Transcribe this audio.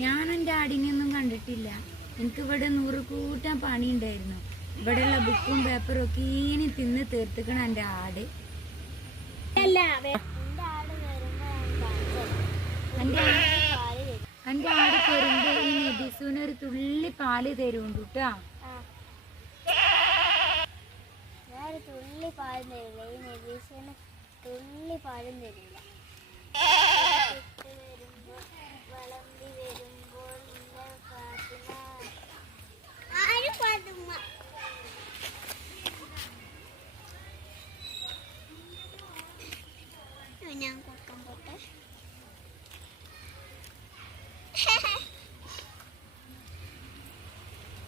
ഞാൻ എന്റെ ആടിനെയൊന്നും കണ്ടിട്ടില്ല. എനിക്ക് ഇവിടെ നൂറ് പണി ഉണ്ടായിരുന്നു ഇവിടെയുള്ള ബുക്കും പേപ്പറും ഒക്കെ ഇനി തിന്ന് തീർത്തിക്കണം എന്റെ ആട്. എന്റെ ആട് വരുമ്പോ ഞാൻ എന്റെ ആ- പാൽ തരും എന്റെ ആട് വരുമ്പോൾ ഈ നബിസൂന് ഒരു തുള്ളി പാൽ തരുമുണ്ട് കേട്ടോ പാടും തരില്ല ഈ നിരീക്ഷണ തുള്ളി പാടും തരില്ല. ഞാൻ കൊടുക്കാൻ പോട്ടെ.